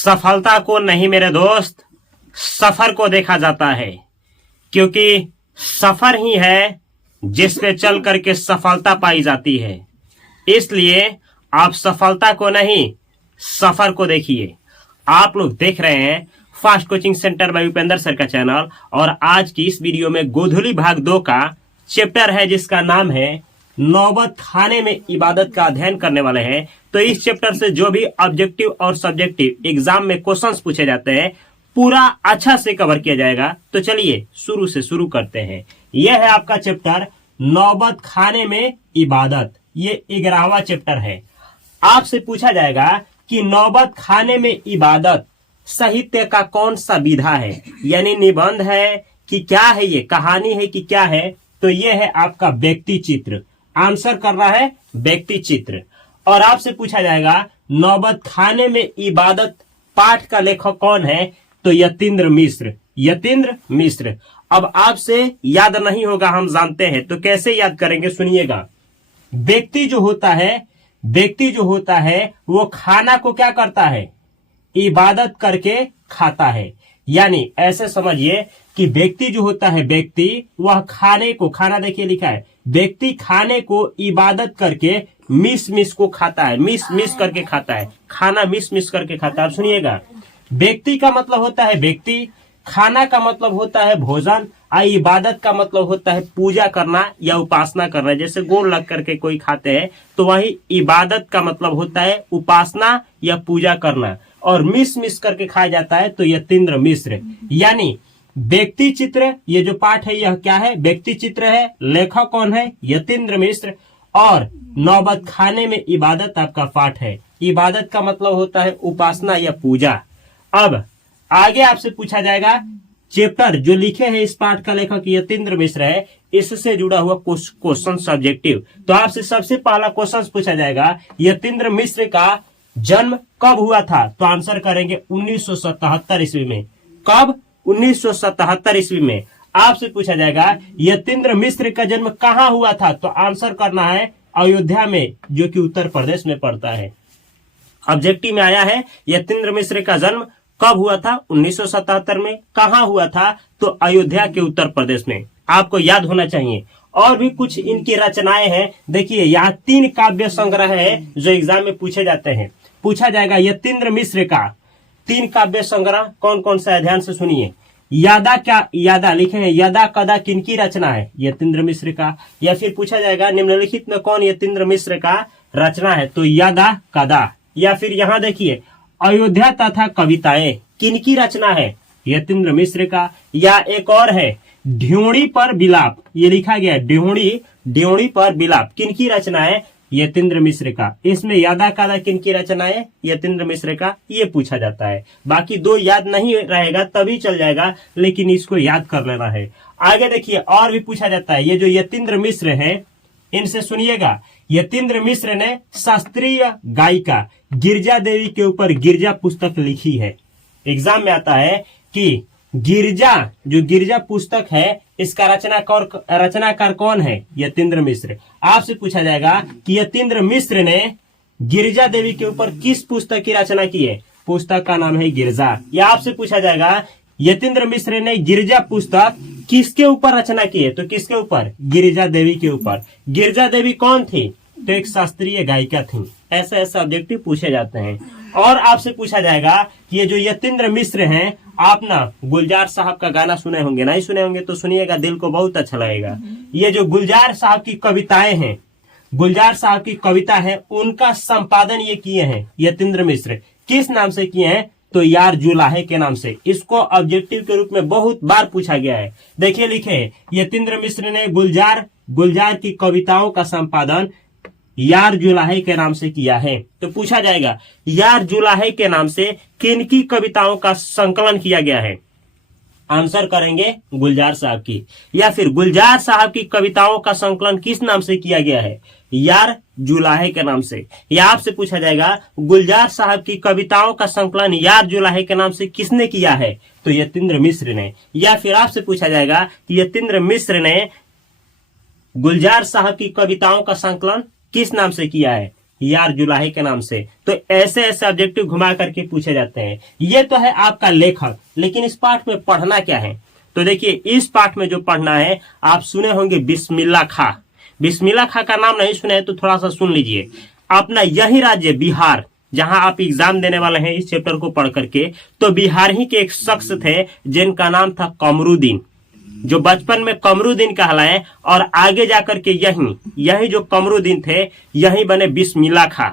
सफलता को नहीं मेरे दोस्त, सफर को देखा जाता है, क्योंकि सफर ही है जिस पे चल करके सफलता पाई जाती है। इसलिए आप सफलता को नहीं, सफर को देखिए। आप लोग देख रहे हैं fast coaching centre by Upendra sir का चैनल, और आज की इस वीडियो में गोधूली भाग 2 का चैप्टर है जिसका नाम है नौबत खाने में इबादत का अध्ययन करने वाले हैं। तो इस चैप्टर से जो भी ऑब्जेक्टिव और सब्जेक्टिव एग्जाम में क्वेश्चंस पूछे जाते हैं पूरा अच्छा से कवर किया जाएगा। तो चलिए शुरू से शुरू करते हैं। यह है आपका चैप्टर नौबत खाने में इबादत। ये 11वां चैप्टर है। आपसे पूछा जाएगा कि नौबत खाने में इबादत साहित्य का कौन सा विधा है, यानी निबंध है कि क्या है, ये कहानी है कि क्या है। तो ये है आपका व्यक्ति चित्र। आंसर करना है व्यक्ति चित्र। और आपसे पूछा जाएगा नौबत खाने में इबादत पाठ का लेखक कौन है, तो यतीन्द्र मिश्र। यतीन्द्र मिश्र। अब आपसे याद नहीं होगा, हम जानते हैं, तो कैसे याद करेंगे सुनिएगा। व्यक्ति जो होता है वो खाना को क्या करता है, इबादत करके खाता है। यानी ऐसे समझिए कि व्यक्ति जो होता है, व्यक्ति वह खाने को, खाना देखिए लिखा है, व्यक्ति खाने को इबादत करके मिस को खाता है, मिस करके खाता है, खाना मिस करके खाता है। आप सुनिएगा, व्यक्ति का मतलब होता है व्यक्ति, खाना का मतलब होता है भोजन, और इबादत का मतलब होता है पूजा करना या उपासना करना। जैसे गोल लग करके कोई खाते हैं तो वही इबादत का मतलब होता है उपासना या पूजा करना, और मिस करके खाया जाता है तो यतीन्द्र मिश्र। यानी व्यक्ति चित्र, ये जो पाठ है यह क्या है, व्यक्ति चित्र है। लेखक कौन है, यतीन्द्र मिश्र। और नौबत खाने में इबादत आपका पाठ है। इबादत का मतलब होता है उपासना या पूजा। अब आगे आपसे पूछा जाएगा, चैप्टर जो लिखे हैं इस पाठ का लेखक यतीन्द्र मिश्र है, इससे जुड़ा हुआ क्वेश्चन सब्जेक्टिव। तो आपसे सबसे पहला क्वेश्चन पूछा जाएगा, यतीन्द्र मिश्र का जन्म कब हुआ था, तो आंसर करेंगे 1977 ईस्वी में। कब, 1977 ईस्वी में। आपसे पूछा जाएगा यतीन्द्र मिश्र का जन्म कहाँ हुआ था, तो आंसर करना है अयोध्या में, जो कि उत्तर प्रदेश में पड़ता है। ऑब्जेक्टिव में आया है यतीन्द्र मिश्र का जन्म कब हुआ था, 1977 में। कहाँ हुआ था, तो अयोध्या के उत्तर प्रदेश में। आपको याद होना चाहिए। और भी कुछ इनकी रचनाएं हैं। देखिए यहाँ 3 काव्य संग्रह है जो एग्जाम में पूछे जाते हैं। पूछा जाएगा यतीन्द्र मिश्र का 3 काव्य संग्रह कौन कौन सा है, ध्यान से सुनिए। यादा लिखे हैं, यादा कदा किनकी रचना है, यतीन्द्र मिश्र का। या फिर पूछा जाएगा निम्नलिखित में कौन यतीन्द्र मिश्र का रचना है, तो यादा कदा। या फिर यहाँ देखिए अयोध्या तथा कविताएं किनकी रचना है, यतीन्द्र मिश्र का। या एक और है ड्योढ़ी पर बिलाप, ये लिखा गया है ड्योढ़ी पर बिलाप किनकी रचना है, यतीन्द्र मिश्र का। इसमें यादा कादा किनकी रचना है, यतीन्द्र मिश्र का, ये पूछा जाता है। बाकी 2 याद नहीं रहेगा तभी चल जाएगा, लेकिन इसको याद कर लेना है। आगे देखिए और भी पूछा जाता है। ये जो यतीन्द्र मिश्र है इनसे सुनिएगा, यतीन्द्र मिश्र ने शास्त्रीय गायिका गिरजा देवी के ऊपर गिरजा पुस्तक लिखी है। एग्जाम में आता है कि गिरजा पुस्तक है, इसका रचनाकार कौन है, यतीन्द्र मिश्र। आपसे पूछा जाएगा कि यतीन्द्र मिश्र ने गिरजा देवी के ऊपर किस पुस्तक की रचना की है, पुस्तक का नाम है गिरजा। या आपसे पूछा जाएगा यतीन्द्र मिश्र ने गिरजा पुस्तक किसके ऊपर रचना की है, तो किसके ऊपर, गिरजा देवी के ऊपर। गिरजा देवी कौन थी, तो एक शास्त्रीय गायिका थी। ऐसे ऑब्जेक्टिव पूछे जाते हैं। और आपसे पूछा जाएगा कि ये जो यतीन्द्र मिश्र हैं, आप ना गुलजार साहब का गाना सुने होंगे, नहीं सुने होंगे तो सुनिएगा, दिल को बहुत अच्छा लगेगा। ये जो गुलजार साहब की कविताएं हैं, गुलजार साहब की कविता है, उनका संपादन ये किए हैं यतीन्द्र मिश्र। किस नाम से किए हैं, तो यार जुलाहे के नाम से। इसको ऑब्जेक्टिव के रूप में बहुत बार पूछा गया है। देखिए लिखे, यतीन्द्र मिश्र ने गुलजार की कविताओं का संपादन यार जुलाहे के नाम से किया है। तो पूछा जाएगा यार जुलाहे के नाम से किनकी कविताओं का संकलन किया गया है, आंसर करेंगे गुलजार साहब की। या फिर गुलजार साहब की कविताओं का संकलन किस नाम से किया गया है, यार जुलाहे के नाम से। या आपसे पूछा जाएगा गुलजार साहब की कविताओं का संकलन यार जुलाहे के नाम से किसने किया है, तो यतीन्द्र मिश्र ने। या फिर आपसे पूछा जाएगा कि यतीन्द्र मिश्र ने गुलजार साहब की कविताओं का संकलन किस नाम से किया है, यार जुलाहे के नाम से। तो ऐसे ऐसे ऑब्जेक्टिव घुमा करके पूछे जाते हैं। ये तो है आपका लेखक, लेकिन इस पाठ में पढ़ना क्या है? तो देखिए, इस पाठ में जो पढ़ना है, आप सुने होंगे बिस्मिल्लाह खां। बिस्मिल्लाह खां का नाम नहीं सुने तो थोड़ा सा सुन लीजिए। अपना यही राज्य बिहार, जहां आप एग्जाम देने वाले हैं इस चैप्टर को पढ़ करके, तो बिहार ही के एक शख्स थे जिनका नाम था कमरुद्दीन, जो बचपन में कमरुद्दीन कहलाए और आगे जाकर के यही जो कमरुद्दीन थे यही बने बिस्मिल्लाह खां।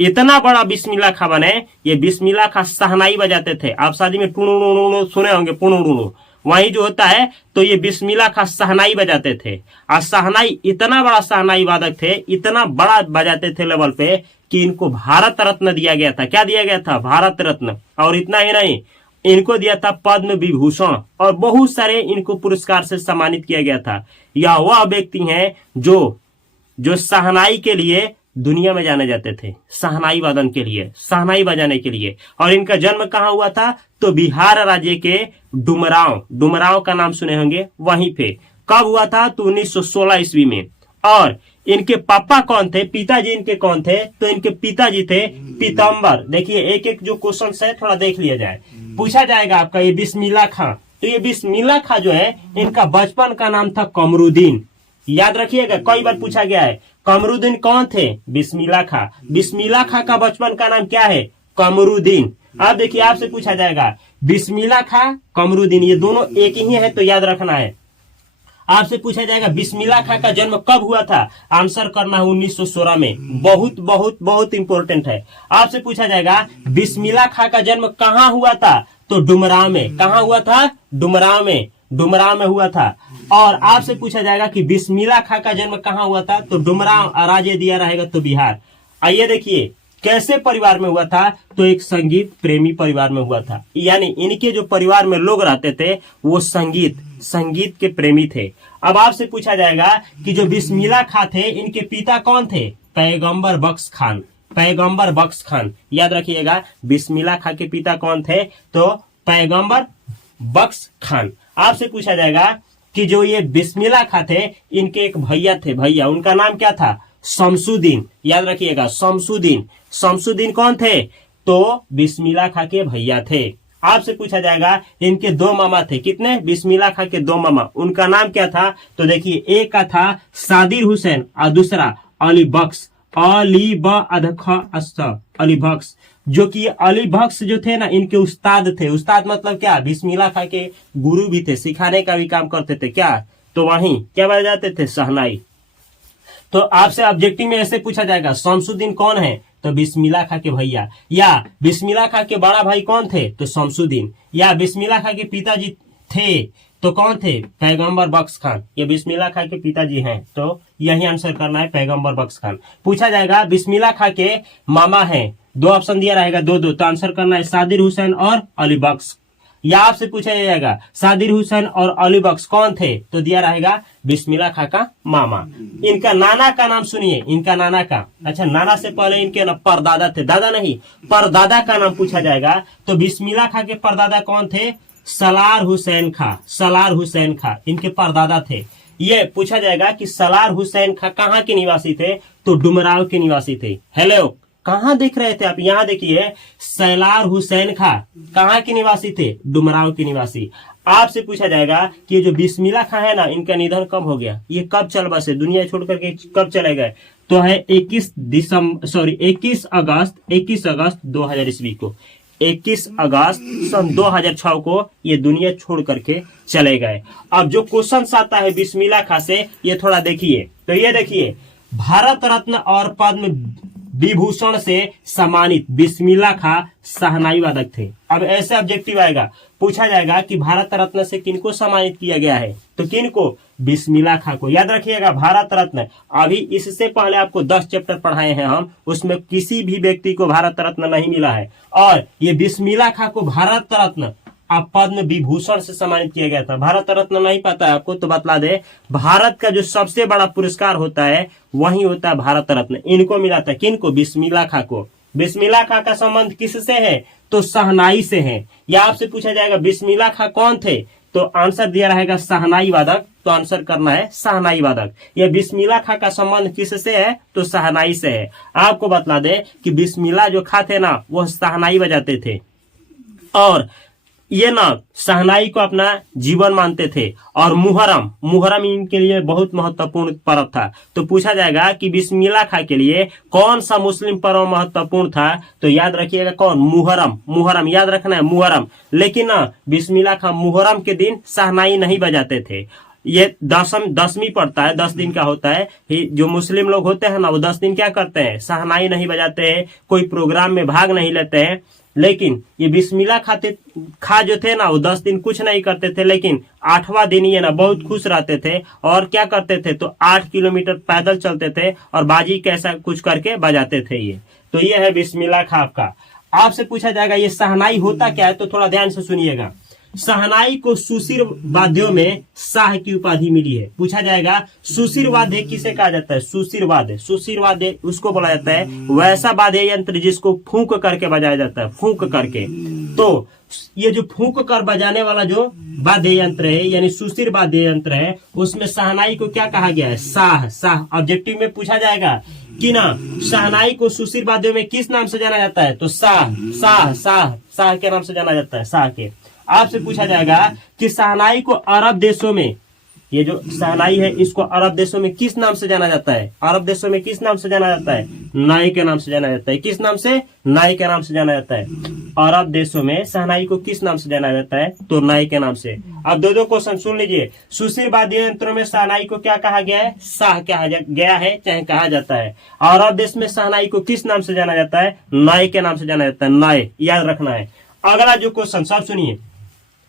इतना बड़ा बिस्मिल्लाह खां बने, ये बिस्मिल्लाह खां शहनाई बजाते थे। आप शादी में टुणु सुने होंगे, पुणु वही जो होता है, तो ये बिस्मिल्लाह खां शहनाई बजाते थे। और शहनाई, इतना बड़ा शहनाई वादक थे, इतना बड़ा बजाते थे लेवल पे कि इनको भारत रत्न दिया गया था। क्या दिया गया था? भारत रत्न। और इतना ही नहीं, इनको दिया था पद्म विभूषण और बहुत सारे इनको पुरस्कार से सम्मानित किया गया था। यह वह व्यक्ति हैं जो शहनाई के लिए दुनिया में जाने जाते थे, शहनाई वादन के लिए, शहनाई बजाने के लिए। और इनका जन्म कहाँ हुआ था? तो बिहार राज्य के डुमरांव का नाम सुने होंगे, वहीं पे। कब हुआ था? तो 1916 ईस्वी में। और इनके पापा कौन थे? पिताजी इनके कौन थे? तो इनके पिताजी थे पीताम्बर। देखिए, एक एक जो क्वेश्चन है थोड़ा देख लिया जाए, पूछा जाएगा आपका। ये बिस्मिल्लाह खां, तो ये बिस्मिल्लाह खां जो है, इनका बचपन का नाम था कमरुद्दीन। याद रखिएगा, कई बार पूछा गया है। कमरुद्दीन कौन थे? बिस्मिल्लाह खां। बिस्मिल्लाह खां का बचपन का नाम क्या है? कमरुद्दीन। अब देखिए, आपसे पूछा जाएगा बिस्मिल्लाह खां, कमरुद्दीन, ये दोनों एक ही है, तो याद रखना है। आपसे पूछा जाएगा बिस्मिल्लाह खां का जन्म कब हुआ था? आंसर करना है 1916 में। बहुत बहुत बहुत इंपॉर्टेंट है। आपसे पूछा जाएगा बिस्मिल्लाह खां का जन्म कहाँ हुआ था? तो डुमरांव में। कहाँ हुआ था? डुमरांव में। डुमरांव में हुआ था। और आपसे पूछा जाएगा कि बिस्मिल्लाह खां का जन्म कहाँ हुआ था? तो डुमरांव, राज्य दिया रहेगा तो बिहार। आइए देखिए, कैसे परिवार में हुआ था? तो एक संगीत प्रेमी परिवार में हुआ था। यानी इनके जो परिवार में लोग रहते थे वो संगीत के प्रेमी थे। अब आपसे पूछा जाएगा कि जो बिस्मिल्लाह खां थे, इनके पिता कौन थे? पैगंबर बख्श खान। पैगंबर बख्श खान, याद रखिएगा। बिस्मिल्लाह खां के पिता कौन थे? तो पैगंबर बख्श खान। आपसे पूछा जाएगा कि जो ये बिस्मिल्लाह खां थे, इनके एक भैया थे, भैया, उनका नाम क्या था? शमसुद्दीन। याद रखिएगा, शमसुद्दीन। शमसुद्दीन कौन थे? तो बिस्मिल्लाह खां के भैया थे। आपसे पूछा जाएगा इनके दो मामा थे। कितने? बिस्मिल्लाह खां के दो मामा। उनका नाम क्या था? तो देखिए, एक का था सादिर हुसैन और दूसरा अली बख्श। अली बख्श, जो कि अली बख्श जो थे ना, इनके उस्ताद थे। उस्ताद मतलब क्या? बिस्मिल्लाह खां के गुरु भी थे, सिखाने का भी काम करते थे। क्या? तो वहीं क्या बजाते थे? शहनाई। तो आपसे ऑब्जेक्टिव में ऐसे पूछा जाएगा शमसुद्दीन कौन है? तो बिस्मिल्लाह खां के भैया। या बिस्मिल्लाह खां के बड़ा भाई कौन थे? तो शमसुद्दीन। या बिस्मिल्लाह खां के पिताजी थे तो कौन थे? पैगंबर बख्श खान। ये बिस्मिल्लाह खां के पिताजी हैं, तो यही आंसर करना है, पैगंबर बख्श खान। पूछा जाएगा बिस्मिल्लाह खां के मामा हैं, दो ऑप्शन दिया रहेगा, दो, तो आंसर करना है सादिर हुसैन और अली बख्श। या आपसे पूछा जाएगा सादिर हुसैन और अली बख्श कौन थे? तो दिया रहेगा बिस्मिल्लाह खां का मामा। इनका नाना का नाम सुनिए, इनका नाना का। अच्छा, नाना से पहले इनके ना परदादा थे, दादा नहीं, परदादा का नाम पूछा जाएगा। तो बिस्मिल्लाह खां के परदादा कौन थे? सलार हुसैन खां। सलार हुसैन खां इनके परदादा थे। ये पूछा जाएगा कि सलार हुसैन खां कहाँ के निवासी थे? तो डुमरांव के निवासी थे। हेलो, कहाँ देख रहे थे आप? यहाँ देखिए, सलार हुसैन खां कहाँ के निवासी थे? डुमरांव के निवासी। आपसे पूछा जाएगा कि ये जो बिस्मिल्लाह खां है ना, इनका निधन कब हो गया? ये कब चल बसे, दुनिया छोड़ करके कब चले गए? तो है 21 अगस्त 2000 ईस्वी को। 21 अगस्त सन 2006 को ये दुनिया छोड़ करके चले गए। अब जो क्वेश्चन आता है बिस्मिल्लाह खां से, ये थोड़ा देखिए। तो ये देखिए, भारत रत्न और पद्म विभूषण से सम्मानित बिस्मिल्लाह खां शहनाई वादक थे। अब ऐसे ऑब्जेक्टिव आएगा, पूछा जाएगा कि भारत रत्न से किनको सम्मानित किया गया है? तो किनको? बिस्मिल्लाह खां को। याद रखिएगा, भारत रत्न। अभी इससे पहले आपको 10 चैप्टर पढ़ाए हैं हम, उसमें किसी भी व्यक्ति को भारत रत्न नहीं मिला है। और ये बिस्मिल्लाह खां को भारत रत्न आप पद्म विभूषण से सम्मानित किया गया था। भारत रत्न नहीं पता है आपको तो बतला दे, भारत का जो सबसे बड़ा पुरस्कार होता है वही होता है भारत रत्न। इनको मिला था, किनको? बिस्मिल्लाह खां को। बिस्मिल्लाह खां का संबंध किससे है? तो शहनाई से है। या आपसे पूछा जाएगा बिस्मिल्लाह खां कौन थे? तो आंसर दिया रहेगा शहनाई वादक, तो आंसर करना है शहनाई वादक। यह बिस्मिल्लाह खां का संबंध किससे है? तो शहनाई से है। आपको बतला दे कि बिस्मिल्लाह जो खां थे ना वो शहनाई बजाते थे और ये ना शहनाई को अपना जीवन मानते थे। और मुहर्रम, मुहर्रम इनके लिए बहुत महत्वपूर्ण पर्व था। तो पूछा जाएगा कि बिस्मिल्लाह खां के लिए कौन सा मुस्लिम पर्व महत्वपूर्ण था? तो याद रखिएगा कौन? मुहर्रम। मुहर्रम याद रखना है, मुहर्रम। लेकिन ना बिस्मिल्लाह खां मुहर्रम के दिन शहनाई नहीं बजाते थे। ये दसवीं पड़ता है, 10 दिन का होता है। जो मुस्लिम लोग होते हैं ना वो 10 दिन क्या करते हैं? शहनाई नहीं बजाते हैं, कोई प्रोग्राम में भाग नहीं लेते हैं। लेकिन ये बिस्मिल्लाह खां जो थे ना वो 10 दिन कुछ नहीं करते थे, लेकिन 8वां दिन ये ना बहुत खुश रहते थे और क्या करते थे? तो 8 किलोमीटर पैदल चलते थे और बाजी कैसा कुछ करके बजाते थे। ये तो ये है बिस्मिल्लाह खां का। आपसे पूछा जाएगा ये शहनाई होता क्या है? तो थोड़ा ध्यान से सुनिएगा। शहनाई को सुशिर वाद्यों में शाह की उपाधि मिली है। पूछा जाएगा सुशिर वाद्य किसे कहा जाता है? सुशिर वाद्य, सुशिर वाद्य उसको बोला जाता है वैसा वाद्य यंत्र जिसको फूंक करके बजाया जाता है, फूंक करके। तो ये जो फूंक कर बजाने वाला जो वाद्य यंत्र है यानी सुशिर वाद्य यंत्र है, उसमें शहनाई को क्या कहा गया है? शाह। शाह ऑब्जेक्टिव में पूछा जाएगा कि ना शहनाई को सुशिर वाद्यों में किस नाम से जाना जाता है? तो शाह। शाह शाह शाह के नाम से जाना जाता है, शाह के। आपसे पूछा जाएगा कि शहनाई को अरब देशों में, ये जो शहनाई है इसको अरब देशों में किस नाम से जाना जाता है? अरब देशों में किस नाम से जाना जाता है? नाई के नाम से जाना जाता है। किस नाम से? नाई के नाम से जाना जाता है। अरब देशों में शहनाई को किस नाम से जाना जाता है? तो नाई के नाम से। अब दो क्वेश्चन सुन लीजिए। सुशिर वाद्य यंत्रों में शहनाई को क्या कहा गया है? शाह कहा गया है, चाहे कहा जाता है। अरब देश में शहनाई को किस नाम से जाना जाता है? नाई के नाम से जाना जाता है, नाई। याद रखना है। अगला जो क्वेश्चन सब सुनिए।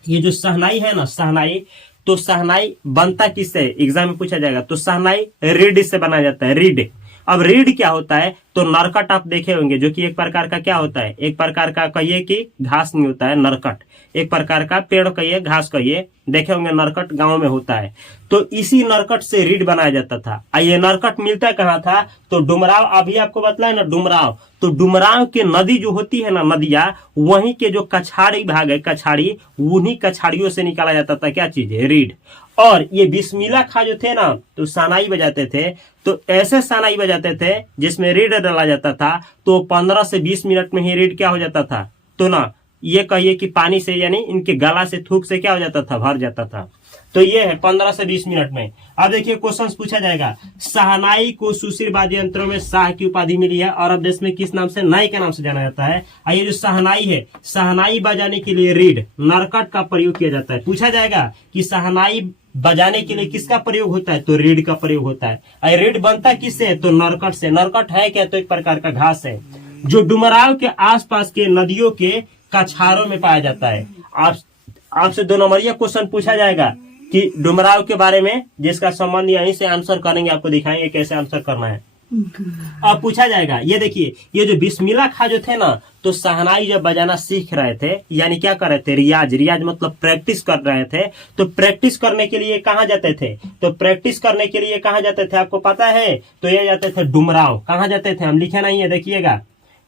ये जो शहनाई है ना, शहनाई, तो शहनाई बनता किससे? एग्जाम में पूछा जाएगा। तो शहनाई रीड से बनाया जाता है, रीड। अब रीड क्या होता है? तो नरकट आप देखे होंगे, जो कि एक प्रकार का क्या होता है? एक प्रकार का कहिए कि घास नहीं होता है, नरकट। एक प्रकार का पेड़ कहिए, घास कहिए, देखे होंगे नरकट गांव में होता है। तो इसी नरकट से रीड बनाया जाता था। ये नरकट मिलता कहाँ था? तो डुमराव, अभी आपको बतलाया ना डुमराव, तो डुमराव के नदी जो होती है ना, नदियां, वहीं के जो कछाड़ी भाग है, कछाड़ी, उन्हीं कछाड़ियों से निकाला जाता था क्या चीज है? रीड। और ये बिस्मिल्लाह खां जो थे ना तो शहनाई बजाते थे, तो ऐसे शहनाई बजाते थे जिसमें रीड डाला जाता था। तो 15 से 20 मिनट में ही रीड क्या हो जाता था? तो ना ये कहिए कि पानी से यानी इनके गला से, थूक से क्या हो जाता था? भर जाता था। तो ये है 15 से 20 मिनट में। अब देखिए क्वेश्चन पूछा जाएगा। शहनाई को सुशिर वाद्य यंत्रों में शाह की उपाधि मिली है। अरब देश में किस नाम से? नाई के नाम से जाना जाता है। और ये जो शहनाई है, शहनाई बजाने के लिए रीड, नरकट का प्रयोग किया जाता है। पूछा जाएगा कि शहनाई बजाने के लिए किसका प्रयोग होता है? तो रीड का प्रयोग होता है। और रीड बनता किससे है? तो नरकट से। नरकट है क्या? तो एक प्रकार का घास है जो डुमराव के आसपास के नदियों के कछारों में पाया जाता है। आपसे 2 नंबरिया क्वेश्चन पूछा जाएगा कि डुमराव के बारे में, जिसका संबंध यहीं से आंसर करेंगे, आपको दिखाएंगे कैसे आंसर करना है। अब पूछा जाएगा, ये देखिए, ये जो बिस्मिल्लाह खां जो थे ना, तो शहनाई जब बजाना सीख रहे थे, यानी क्या कर रहे थे? रियाज। रियाज मतलब प्रैक्टिस कर रहे थे। तो प्रैक्टिस करने के लिए कहाँ जाते थे? तो प्रैक्टिस करने के लिए कहाँ जाते थे आपको पता है? तो ये जाते थे डुमराव। कहाँ जाते थे? हम लिखे नहीं है, देखिएगा,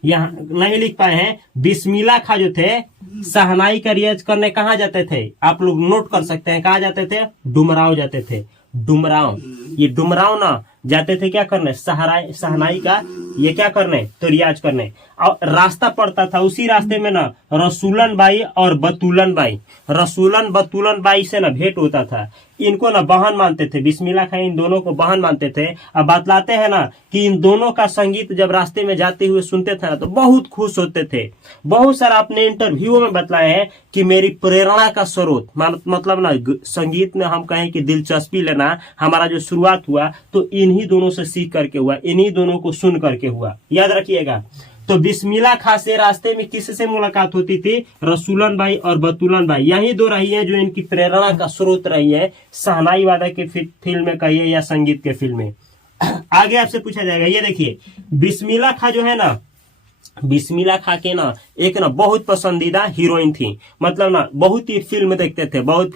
यहाँ नहीं लिख पाए हैं। बिस्मिल्लाह खां जो थे शहनाई का रियाज करने कहाँ जाते थे? आप लोग नोट कर सकते हैं। कहाँ जाते थे? डुमराव जाते थे। डुमराव, ये डुमराव ना जाते थे क्या करने? शहनाई का ये क्या करने? तो रियाज करने। और रास्ता पड़ता था, उसी रास्ते में ना रसूलन बाई और बतूलन बाई, रसूलन बतूलन बाई से ना भेंट होता था। इनको ना बहन मानते थे। बिस्मिल्लाह खां इन दोनों को बहन मानते थे। अब बतलाते हैं ना कि इन दोनों का संगीत जब रास्ते में जाते हुए सुनते थे ना तो बहुत खुश होते थे। बहुत सारा अपने इंटरव्यू में बतलाए हैं कि मेरी प्रेरणा का स्रोत, मतलब ना संगीत में हम कहें कि दिलचस्पी लेना हमारा जो शुरुआत हुआ तो इन्हीं दोनों से सीख करके हुआ, इन्हीं दोनों को सुन करके हुआ। याद रखिएगा। तो बिस्मिल्लाह खां से रास्ते में किससे मुलाकात होती थी? रसूलन बाई और बतूलन बाई। यही 2 रही है जो इनकी प्रेरणा का स्रोत रही है, शहनाई वादक के फील्ड में कहिए या संगीत के फील्ड में। आगे आपसे पूछा जाएगा, ये देखिए, बिस्मिल्लाह खां जो है ना, बिस्मिल्लाह खां के ना एक ना बहुत पसंदीदा हीरोइन थी। मतलब ना बहुत ही फिल्म देखते थे, बहुत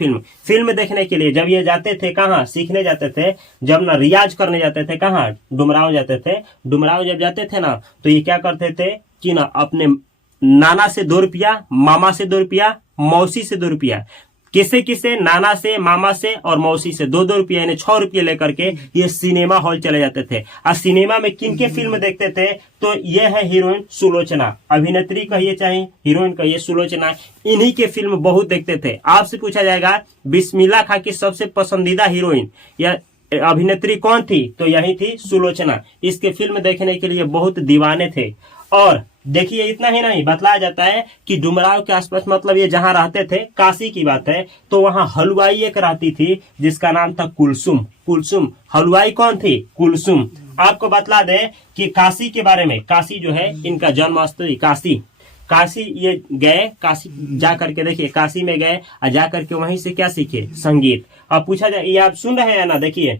फिल्म देखने के लिए जब ये जाते थे, कहाँ सीखने जाते थे? जब ना रियाज करने जाते थे, कहाँ? डुमराव जाते थे। डुमराव जब जाते थे ना तो ये क्या करते थे कि ना अपने नाना से 2 रुपया, मामा से 2 रुपया, मौसी से 2 रुपया, किसे किसे, नाना से, मामा से और मौसी से 2-2 रुपये यानी 6 रुपये लेकर के ये सिनेमा हॉल चले जाते थे। और सिनेमा में किन के फिल्म देखते थे? तो ये है हीरोइन सुलोचना, अभिनेत्री कहिए चाहे हीरोइन कहिए, सुलोचना, इन्हीं के फिल्म बहुत देखते थे। आपसे पूछा जाएगा बिस्मिल्लाह खां की सबसे पसंदीदा हीरोइन या अभिनेत्री कौन थी? तो यही थी सुलोचना। इसके फिल्म देखने के लिए बहुत दीवाने थे। और देखिए इतना ही नहीं, बतलाया जाता है कि डुमराव के आसपास, मतलब ये जहां रहते थे, काशी की बात है, तो वहां हलवाई एक रहती थी जिसका नाम था कुलसुम। कुलसुम हलवाई कौन थी? कुलसुम। आपको बतला दे कि काशी के बारे में, काशी जो है इनका जन्मस्थल काशी, काशी ये गए, काशी जा करके देखिए, काशी में गए और जा करके वहीं से क्या सीखे? संगीत। अब पूछा जाए, ये आप सुन रहे हैं ना, देखिए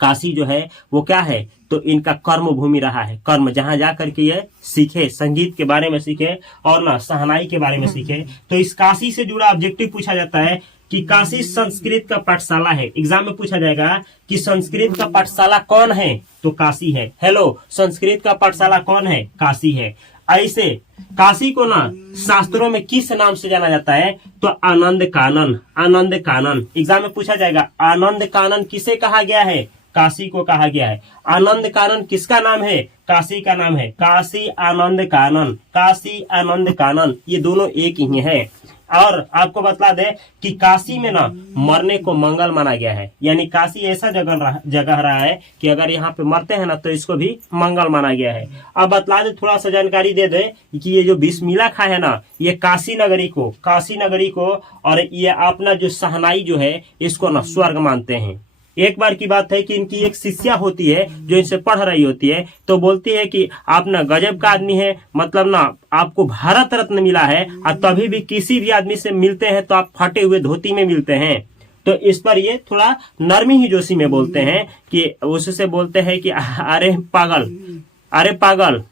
काशी जो है वो क्या है? तो इनका कर्म भूमि रहा है, कर्म, जहां जा करके ये सीखे, संगीत के बारे में सीखे और ना शहनाई के बारे में सीखे। तो इस काशी से जुड़ा ऑब्जेक्टिव पूछा जाता है कि काशी संस्कृत का पाठशाला है। एग्जाम में पूछा जाएगा कि संस्कृत का पाठशाला कौन है? तो काशी है। हेलो, संस्कृत का पाठशाला कौन है? काशी है। ऐसे काशी को ना शास्त्रों में किस नाम से जाना जाता है? तो आनंद कानन, आनंद कानन। एग्जाम में पूछा जाएगा आनंद कानन किसे कहा गया है? काशी को कहा गया है। आनंद कानन किसका नाम है? काशी का नाम है। काशी आनंद कानन, काशी आनंद कानन, ये दोनों एक ही है। और आपको बतला दे कि काशी में ना मरने को मंगल माना गया है, यानी काशी ऐसा जगह रहा है कि अगर यहाँ पे मरते हैं ना तो इसको भी मंगल माना गया है। अब बतला दे, थोड़ा सा जानकारी दे दे कि ये जो बिस्मिल्लाह खां है ना, ये काशी नगरी को और ये अपना जो शहनाई जो है इसको ना स्वर्ग मानते हैं। एक बार की बात है कि इनकी एक शिष्या होती है जो इनसे पढ़ रही होती है, तो बोलती है कि आप ना गजब का आदमी है, मतलब ना आपको भारत रत्न मिला है, और तभी भी किसी भी आदमी से मिलते हैं तो आप फटे हुए धोती में मिलते हैं। तो इस पर ये थोड़ा नरमी ही जोशी में बोलते हैं कि उससे बोलते हैं कि अरे पागल,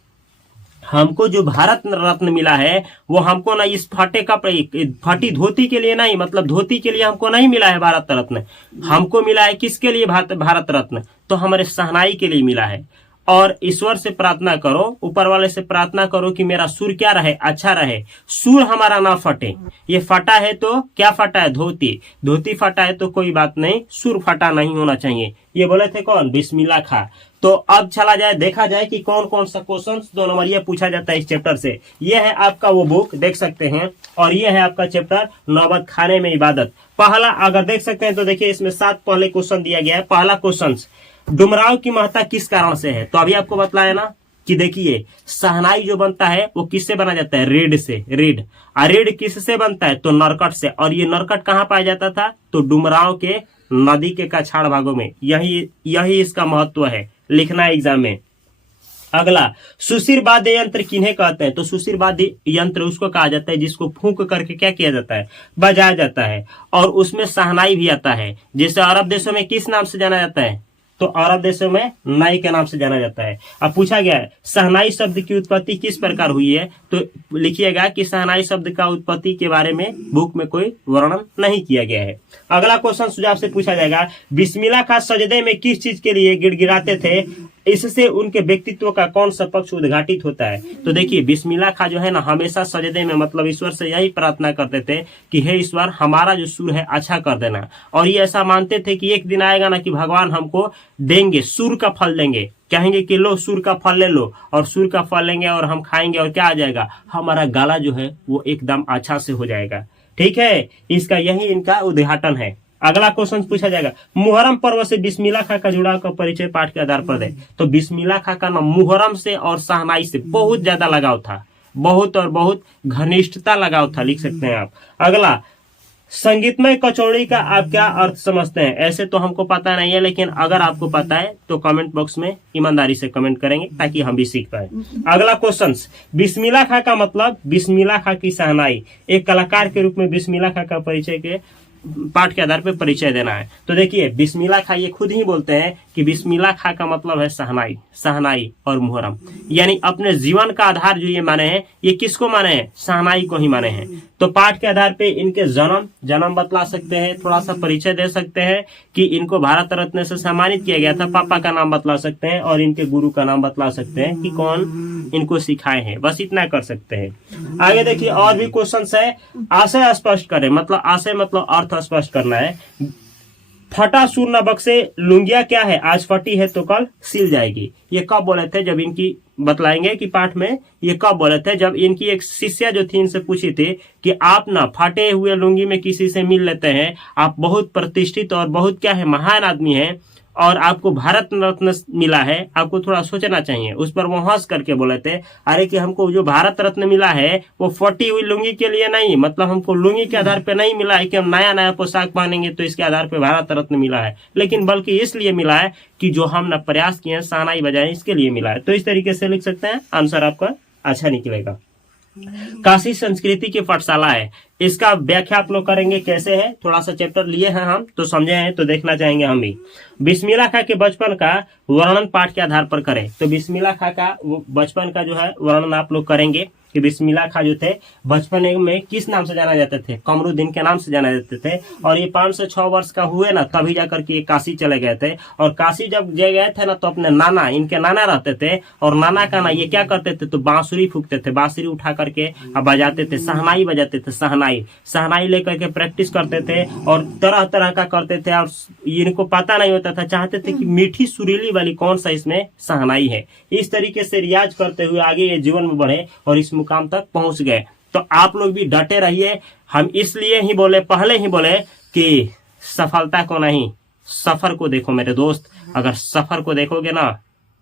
हमको जो भारत रत्न मिला है वो हमको ना इस फटी धोती के लिए नहीं, मतलब धोती के लिए हमको नहीं मिला है भारत रत्न, हमको मिला है किसके लिए भारत रत्न? तो हमारे शहनाई के लिए मिला है। और ईश्वर से प्रार्थना करो, ऊपर वाले से प्रार्थना करो कि मेरा सुर क्या रहे? अच्छा रहे, सुर हमारा ना फटे। ये फटा है तो क्या फटा है? धोती फटा है तो कोई बात नहीं, सुर फटा नहीं होना चाहिए। ये बोले थे कौन? बिस्मिल्लाह खां। तो अब चला जाए, देखा जाए कि कौन कौन सा क्वेश्चन 2 नंबर ये पूछा जाता है इस चैप्टर से। ये है आपका वो बुक, देख सकते हैं, और ये है आपका चैप्टर नौबत खाने में इबादत। पहला अगर देख सकते हैं तो देखिए इसमें 7 पहले क्वेश्चन दिया गया है। पहला क्वेश्चन, डुमराव की महत्ता किस कारण से है? तो अभी आपको बतलाया ना कि देखिए शहनाई जो बनता है वो किससे बना जाता है? रीड से। रीड किससे बनता है? तो नरकट से। और ये नरकट कहाँ पाया जाता था? तो डुमराव के नदी के कछाड़ भागों में। यही इसका महत्व है, लिखना है एग्जाम में। अगला, सुशिर वाद्य यंत्र किन्हें कहते हैं? तो सुशिर वाद्य यंत्र उसको कहा जाता है जिसको फूंक करके क्या किया जाता है? बजाया जाता है। और उसमें शहनाई भी आता है, जिसे अरब देशों में किस नाम से जाना जाता है? तो अरब देशों में नाई के नाम से जाना जाता है। अब पूछा गया है शहनाई शब्द की उत्पत्ति किस प्रकार हुई है? तो लिखिएगा कि शहनाई शब्द का उत्पत्ति के बारे में बुक में कोई वर्णन नहीं किया गया है। अगला क्वेश्चन सुझाव से पूछा जाएगा, बिस्मिल्लाह खां सजदे में किस चीज के लिए गिड़गिड़ाते थे? इससे उनके व्यक्तित्व का कौन सा पक्ष उद्घाटित होता है? तो देखिए बिस्मिल्लाह खां जो है ना हमेशा सजदे में, मतलब ईश्वर से यही प्रार्थना करते थे कि हे ईश्वर, हमारा जो सुर है अच्छा कर देना। और ये ऐसा मानते थे कि एक दिन आएगा ना कि भगवान हमको देंगे, सुर का फल देंगे, कहेंगे कि लो सुर का फल ले लो, और सुर का फल लेंगे और हम खाएंगे और क्या आ जाएगा? हमारा गाला जो है वो एकदम अच्छा से हो जाएगा। ठीक है, इसका यही इनका उद्घाटन है। अगला क्वेश्चन पूछा जाएगा, मुहर्रम पर्व से बिस्मिल्लाह खां का जुड़ाव का परिचय पाठ के आधार पर दे। तो बिस्मिल्लाह खां का मुहर्रम से और शहनाई से बहुत ज्यादा लगाव था, बहुत और बहुत घनिष्ठता लगाव था, लिख सकते हैं आप। अगला, संगीतमय कचौड़ी का आप क्या अर्थ समझते हैं? ऐसे तो हमको पता नहीं है, लेकिन अगर आपको पता है तो कमेंट बॉक्स में ईमानदारी से कमेंट करेंगे ताकि हम भी सीख पाए। अगला क्वेश्चन, बिस्मिल्लाह खां का मतलब, बिस्मिल्लाह खां की शहनाई। एक कलाकार के रूप में बिस्मिल्लाह खां का परिचय के पाठ के आधार पर परिचय देना है। तो देखिए बिस्मिल्लाह खां ये खुद ही बोलते हैं कि बिस्मिल्लाह खां का मतलब है सहनाई, सहनाई और मुहर्रम, यानी अपने जीवन का आधार जो ये माने हैं, ये किसको माने हैं? सहनाई को ही माने हैं। तो पाठ के आधार पे इनके जन्म बतला सकते हैं, थोड़ा सा परिचय दे सकते हैं कि इनको भारत रत्न से सम्मानित किया गया था, पापा का नाम बतला सकते हैं और इनके गुरु का नाम बतला सकते हैं कि कौन इनको सिखाए हैं, बस इतना कर सकते हैं। आगे देखिए और भी क्वेश्चंस है। आशय स्पष्ट करें, मतलब आशय मतलब अर्थ स्पष्ट करना है। फटा सूर न बख्शे, लुंगिया क्या है? आज फटी है तो कल सिल जाएगी। ये कब बोले थे? जब इनकी बतलाएंगे कि पाठ में ये कब बोले थे, जब इनकी एक शिष्या जो थी इनसे पूछी थी कि आप ना फटे हुए लुंगी में किसी से मिल लेते हैं, आप बहुत प्रतिष्ठित और बहुत क्या है महान आदमी हैं और आपको भारत रत्न मिला है, आपको थोड़ा सोचना चाहिए। उस पर वो हंस करके बोले थे अरे कि हमको जो भारत रत्न मिला है वो फटी हुई लुंगी के लिए नहीं, मतलब हमको लुंगी के आधार पे नहीं मिला है कि हम नया नया पोशाक पहनेंगे तो इसके आधार पे भारत रत्न मिला है, लेकिन बल्कि इसलिए मिला है कि जो हम ना प्रयास किए शहनाई बजाए, इसके लिए मिला है। तो इस तरीके से लिख सकते हैं, आंसर आपका अच्छा निकलेगा। काशी संस्कृति की पाठशाला है, इसका व्याख्या आप लोग करेंगे कैसे है, थोड़ा सा चैप्टर लिए हैं हम तो समझे हैं तो देखना चाहेंगे हम भी। बिस्मिल्लाह खां के बचपन का वर्णन पाठ के आधार पर करें। तो बिस्मिल्लाह खां का बचपन का जो है वर्णन आप लोग करेंगे कि बिस्मिल्लाह खां जो थे बचपन में किस नाम से जाना जाते थे? कमरुद्दीन के नाम से जाना जाते थे। और ये 5 से 6 वर्ष का हुए ना तभी जाकर के ये काशी चले गए थे। और काशी जब गए थे ना तो अपने नाना, इनके नाना रहते थे और नाना का ना ये क्या करते थे तो बांसुरी फूकते थे, बांसुरी उठा करके बजाते थे, सहनाई बजाते थे, सहनाई लेकर के प्रैक्टिस करते थे और तरह तरह का करते थे। और इनको पता नहीं होता था, चाहते थे कि मीठी सुरीली वाली कौन सा इसमें सहनाई है। इस तरीके से रियाज करते हुए आगे ये जीवन में बढ़े और इस मुकाम तक पहुंच गए। तो आप लोग भी डटे रहिए। हम इसलिए ही बोले, पहले ही बोले कि सफलता को नहीं सफर को देखो मेरे दोस्त। अगर सफर को देखोगे ना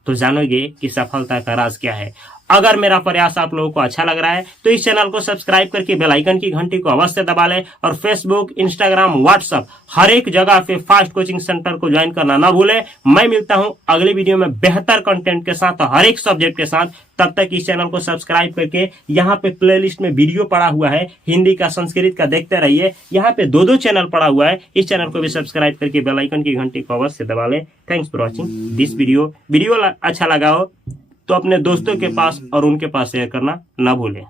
तो जानोगे कि सफलता का राज क्या है। अगर मेरा प्रयास आप लोगों को अच्छा लग रहा है तो इस चैनल को सब्सक्राइब करके बेल आइकन की घंटी को अवश्य दबा लें और फेसबुक, इंस्टाग्राम, व्हाट्सएप हर एक जगह पे फास्ट कोचिंग सेंटर को ज्वाइन करना ना भूलें। मैं मिलता हूं अगली वीडियो में बेहतर कंटेंट के साथ, हर एक सब्जेक्ट के साथ। तब तक इस चैनल को सब्सक्राइब करके यहाँ पे प्लेलिस्ट में वीडियो पड़ा हुआ है, हिंदी का, संस्कृत का, देखते रहिए। यहाँ पे 2 चैनल पड़ा हुआ है, इस चैनल को भी सब्सक्राइब करके बेल आइकन की घंटी को अवश्य दबा लें। Thanks for watching this video अच्छा लगा हो तो अपने दोस्तों के पास और उनके पास शेयर करना ना भूलें।